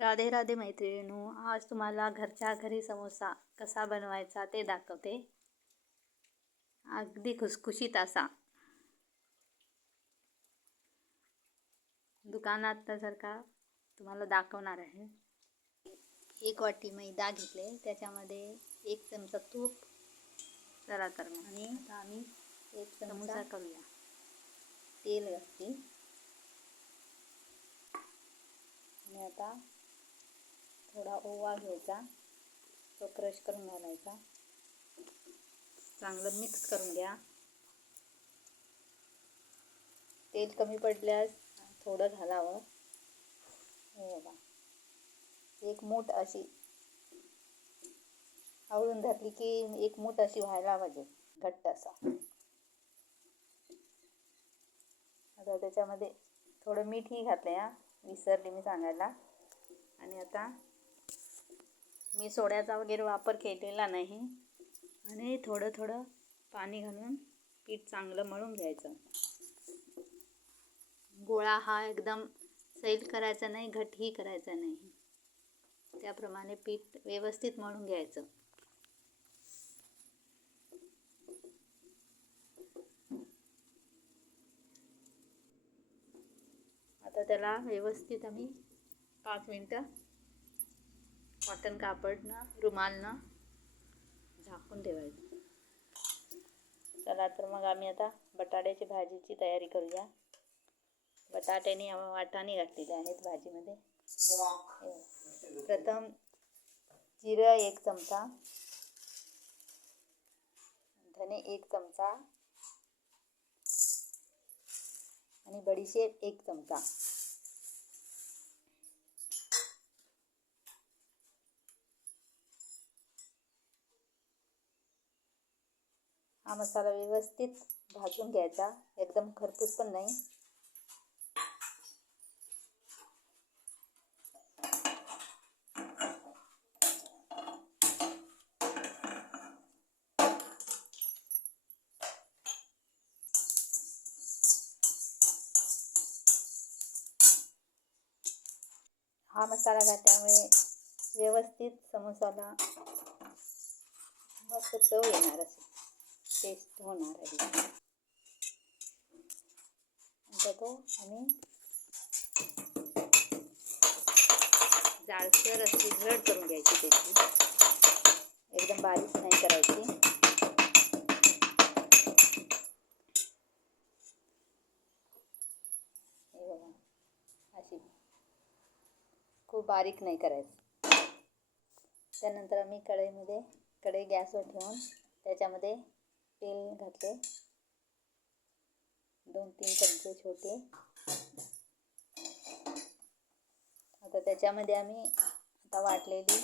राधे राधे मैत्रिणींनो, आज तुम्हाला घरच्या घरी समोसा कसा बनवायचा ते दाखवते. अगदी खुसखुशीत असा, दुकानात सारखा तुम्हाला दाखवणार आहे. 1 वाटी मैदा घेतले, त्याच्यामध्ये 1 चमचा तूप. चला तर मग आणि आता आम्ही 1 चमचा करूया. तेल घातली आणि आता थोडा ओवा घ्यायचा, तो क्रश करून घालायचा. चांगलं मिक्स करून घ्या. तेल कमी पडल्यास थोडं घालावं. हे बघा, 1 मूठ अशी आवळून घातली की 1 मूठ अशी व्हायला पाहिजे, घट्ट असा. आता त्याच्यामध्ये थोडं मीठही घातलं, विसरली मी सांगायला. आणि आता मी सोड्याचा वगैरे वापर केलेला नाही आणि थोडं थोडं पाणी घालून पीठ चांगलं मळून घ्यायचं. गोळा हा एकदम सैल करायचा नाही, घट्टही करायचा नाही, त्याप्रमाणे पीठ व्यवस्थित मळून घ्यायचं. आता त्याला व्यवस्थित आम्ही 5 मिनटं कॉटन कापडनं, रुमालनं झाकून ठेवायचं. चला तर मग आम्ही आता बटाट्याची भाजीची तयारी करूया. बटाट्याने वाटाणे घातलेले आहेत भाजीमध्ये. प्रथम जिरं 1 चमचा, धने 1 चमचा आणि बडीशेप 1 चमचा. हा मसाला व्यवस्थित भाजून घ्यायचा, एकदम खरपूस पण नाही. हा मसाला घातल्यामुळे व्यवस्थित समोसाला मस्त चव येणार, अशी टेस्ट होणार आहे. आता तो आम्ही जाडसर अशी घड करून घ्यायची, त्याची एकदम बारीक नाही करायची. हे बघा, अशी खूप बारीक नाही करायचं. त्यानंतर आम्ही कढई गॅसवर ठेवून त्याच्यामध्ये तेल घातले, 2-3 चमचे छोटे. आता त्याच्यामध्ये आम्ही आता वाटलेली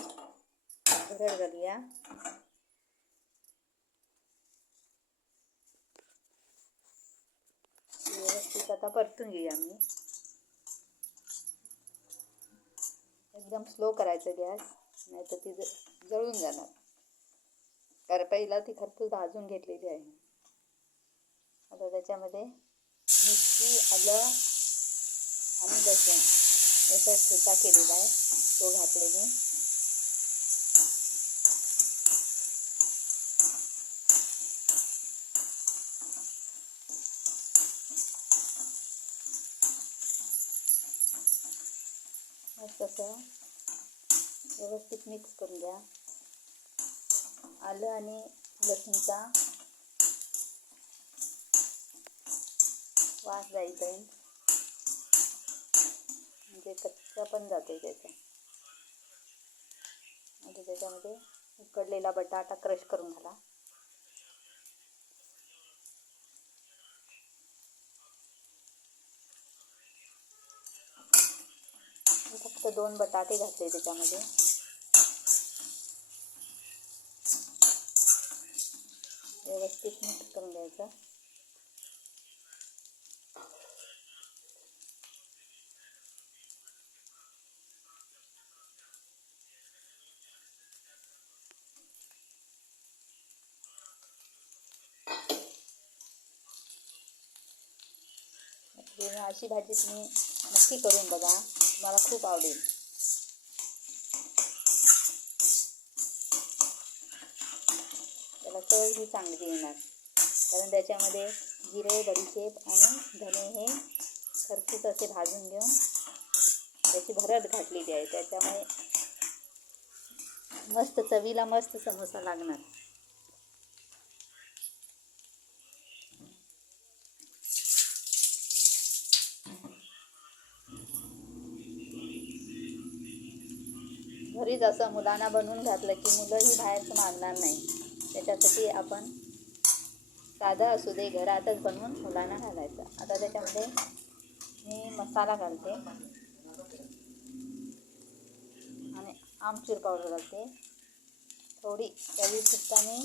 भरड घालूया. व्यवस्थित आता परतून घेऊया. आम्ही एकदम स्लो करायचं गॅस, नाही तर ती जळून जाणार, कारण पहिला ती खरपूस भाजून घेतलेली आहे. आता त्याच्यामध्ये मिरची, आलं आणि लसूण याचा ठेचा केलेला आहे, तो घातले मी. मस्त असं व्यवस्थित मिक्स करून घ्या. आलं आणि लसूणचा वास जाईपर्यंत, म्हणजे कच्चा पण जाते त्याचा. आता त्याच्यामध्ये उकडलेला बटाटा क्रश करून घाला. फक्त 2 बटाटे घातले त्याच्यामध्ये. व्यवस्थित मिक्स करून घ्यायचं. अशी भाजी तुम्ही नक्की करून बघा, तुम्हाला खूप आवडेल. त्याला चव ही चांगली येणार. कारण त्याच्यामध्ये जिरे, बडीशेप आणि धने हे खरपूस असे भाजून घेऊन त्याची भरड घातलेली आहे. त्याच्यामुळे मस्त चवीला मस्त समोसा लागणार. घरीच असं मुलांना बनवून घातलं की मुलंही बाहेरचं मागणार नाही. त्याच्यासाठी आपण साधं असू दे घरातच बनवून मुलांना घालायचं. आता त्याच्यामध्ये मी मसाला घालते आणि आमचूर पावडर घालते थोडी. चवीपुरता मी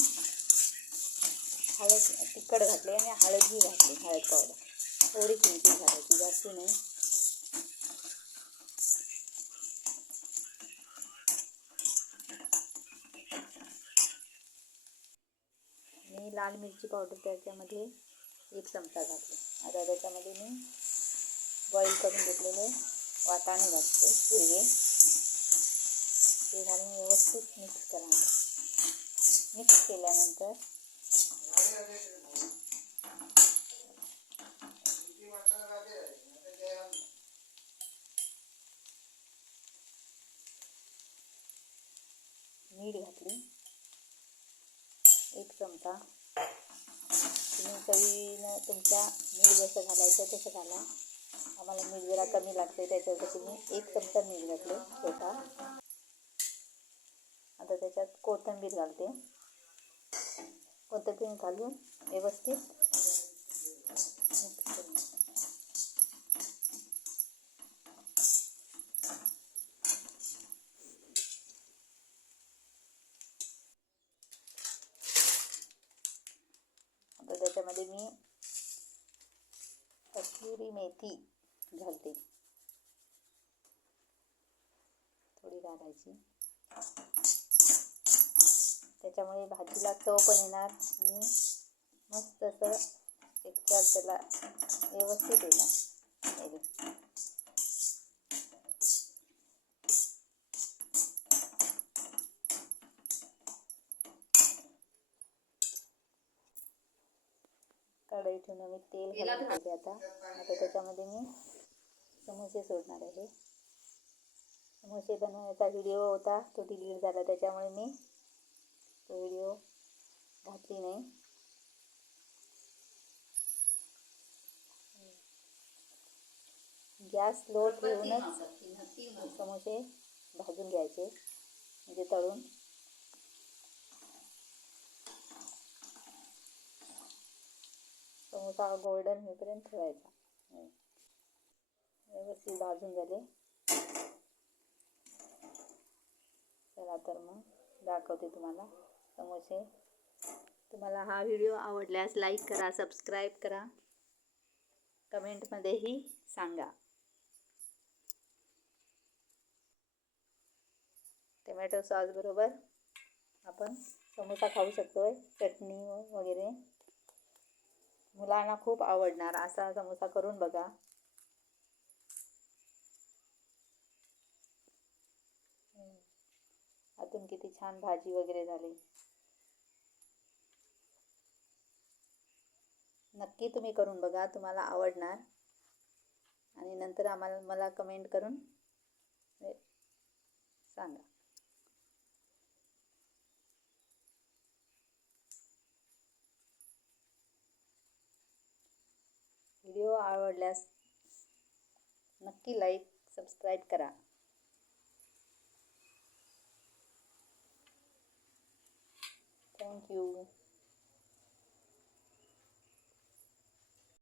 हळद तिखट घातले आणि हळदही घातली. हळद पावडर थोडी किंचित घालायची, जास्ती नाही. मी लाल मिरची पावडर त्याच्यामध्ये 1 चमचा घातली. आता त्याच्यामध्ये मी बॉईल करून घेतलेले वाटाणे घालते हिरवे. ते घालून व्यवस्थित मिक्स करायचं. मिक्स केल्यानंतर मीठ घातली 1 चमचा. तुम्ही चवीनं तुमच्या मीठ जसं घालायचं तसं घाला. आम्हाला मीठ जरा कमी लागते त्याच्यासाठी मी 1 चमचा मीठ घातले छोटा. आता त्याच्यात कोथिंबीर घालते. कोथिंबीर घालून व्यवस्थित मिक्स करून आता त्याच्यामध्ये मी कसुरी मेथी घालते. थोडी घालायची. त्याच्यामुळे भाजीला चव पण येणार आणि मस्त असं टेक्स्चर त्याला व्यवस्थित येणार. कढई ठेवून मी तेल घालून घेते. आता त्याच्यामध्ये मी समोसे सोडणार आहे. समोसे बनवण्याचा व्हिडिओ होता, तो डिलीट झाला. त्याच्यामुळे मी तो व्हिडिओ घातली नाही. गॅस लो ठेवूनच समोसे भाजून घ्यायचे, म्हणजे तळून. समोसा गोल्डन होईपर्यंत ठेवायचा. व्यवस्थित भाजून झाले. चला तर मग दाखवते तुम्हाला समोसे. तुम्हाला हा व्हिडिओ आवडल्यास लाईक करा, सबस्क्राईब करा, कमेंटमध्येही सांगा. टोमॅटो सॉस बरोबर आपण समोसा खाऊ शकतो. चटणी वगैरे मुलांना खूप आवडणार असा समोसा करून बघा. आतून किती छान भाजी वगैरे झाली. नक्की तुम्ही करून बघा, तुम्हाला आवडणार. आणि नंतर मला कमेंट करून सांगा. व्हिडिओ आवडल्यास नक्की लाईक, सबस्क्राईब करा. थँक्यू.